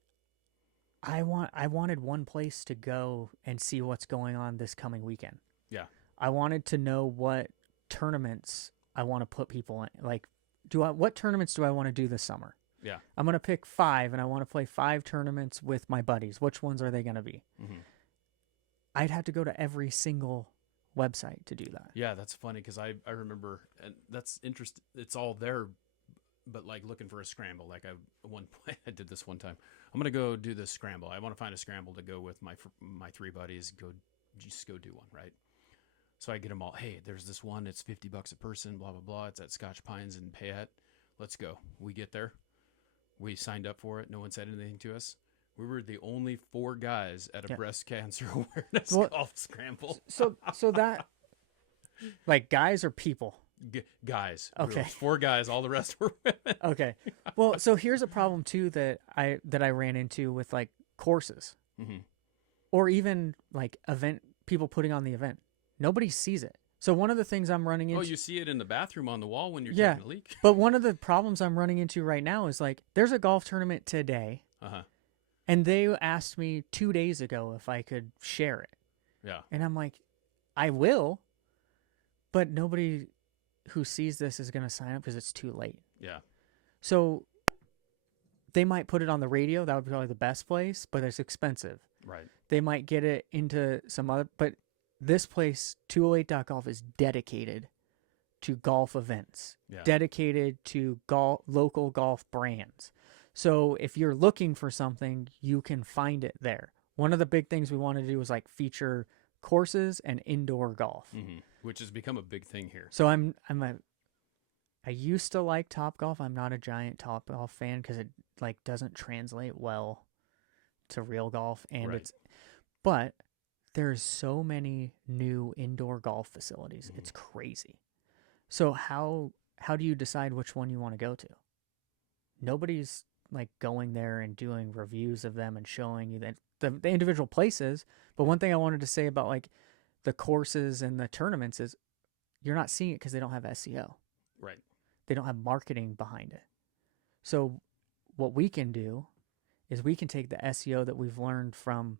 I wanted one place to go and see what's going on this coming weekend. Yeah. I wanted to know what tournaments I want to put people in. Like, what tournaments do I want to do this summer? Yeah. I'm going to pick 5, and I want to play 5 tournaments with my buddies. Which ones are they going to be? Mm-hmm. I'd have to go to every single website to do that. Yeah, that's funny because I remember, and that's interesting. It's all there, but like looking for a scramble. Like I did this one time. I'm going to go do this scramble. I want to find a scramble to go with my 3 buddies. Just go do one, right? So I get them all. Hey, there's this one. It's $50 a person. Blah blah blah. It's at Scotch Pines in Payette. Let's go. We get there. We signed up for it. No one said anything to us. We were the only 4 guys at a breast cancer awareness golf scramble. So that, like, guys or people? Guys. Okay. 4 guys. All the rest were women. Okay. Well, so here's a problem too that I ran into with like courses, Mm-hmm. or even like people putting on the event. Nobody sees it. So one of the things I'm running into. Oh, you see it in the bathroom on the wall when you're Yeah. taking a leak. But one of the problems I'm running into right now is like, there's a golf tournament today, and they asked me 2 days ago if I could share it. Yeah. And I'm like, I will, but nobody who sees this is going to sign up because it's too late. Yeah. So they might put it on the radio. That would be probably the best place, but it's expensive. Right. They might get it into some other, but this place, 208.golf, is dedicated to golf events, dedicated to local golf brands. So if you're looking for something, you can find it there. One of the big things we want to do is like feature courses and indoor golf, which has become a big thing here. So I used to like Topgolf. I'm not a giant Topgolf fan because it like doesn't translate well to real golf, and but there's so many new indoor golf facilities. It's crazy. So how do you decide which one you want to go to? Nobody's like going there and doing reviews of them and showing you that the individual places. But one thing I wanted to say about like the courses and the tournaments is you're not seeing it because they don't have SEO. Right. They don't have marketing behind it. So what we can do is we can take the SEO that we've learned from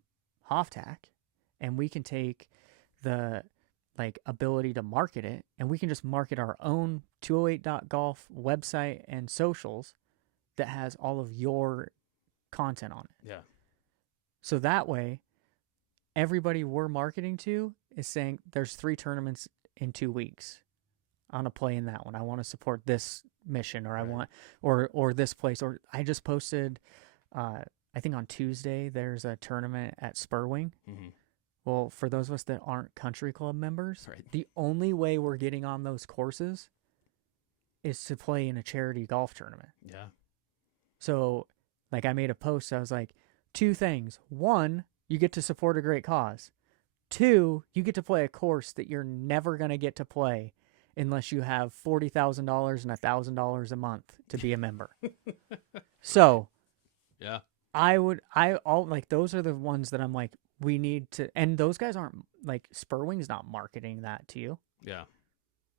Hoftac, and we can take the like ability to market it, and we can just market our own 208.golf website and socials that has all of your content on it. Yeah. So that way, everybody we're marketing to is saying there's 3 tournaments in 2 weeks. I want to play in that one. I want to support this mission, or I want, or this place. Or I just posted, I think on Tuesday, there's a tournament at Spurwing. Mm-hmm. Well, for those of us that aren't country club members, Right. the only way we're getting on those courses is to play in a charity golf tournament. Yeah. So, like, I made a post. I was like, 2 things. 1, you get to support a great cause. 2, you get to play a course that you're never going to get to play unless you have $40,000 and $1,000 a month to be a member. So, Yeah. those are the ones that I'm like, we need to, and those guys aren't, like, Spurwing's not marketing that to you. Yeah.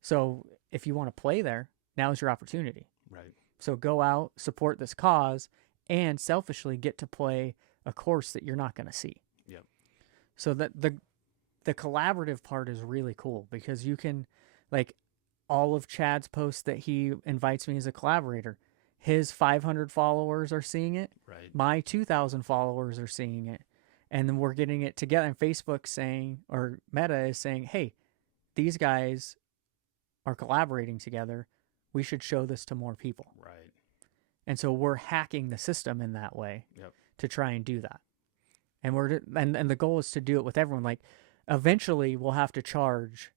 So if you want to play there, now's your opportunity. Right. So go out, support this cause, and selfishly get to play a course that you're not going to see. Yep. So that the collaborative part is really cool, because you can, like, all of Chad's posts that he invites me as a collaborator, his 500 followers are seeing it. Right. My 2,000 followers are seeing it. And then we're getting it together. And Facebook saying, or Meta is saying, hey, these guys are collaborating together. We should show this to more people. Right. And so we're hacking the system in that way. Yep. To try and do that. And the goal is to do it with everyone. Like, eventually we'll have to charge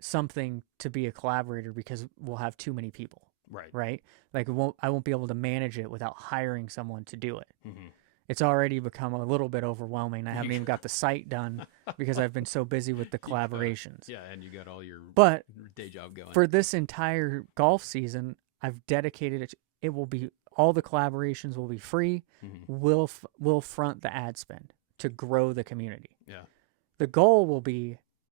something to be a collaborator because we'll have too many people. Right. Right? Like, I won't be able to manage it without hiring someone to do it. Mm-hmm. It's already become a little bit overwhelming. I haven't even got the site done because I've been so busy with the collaborations. Yeah, and you got all your But day job going. for this entire golf season, I've dedicated it. It will be, all the collaborations will be free. Mm-hmm. We'll front the ad spend to grow the community. Yeah. The goal will be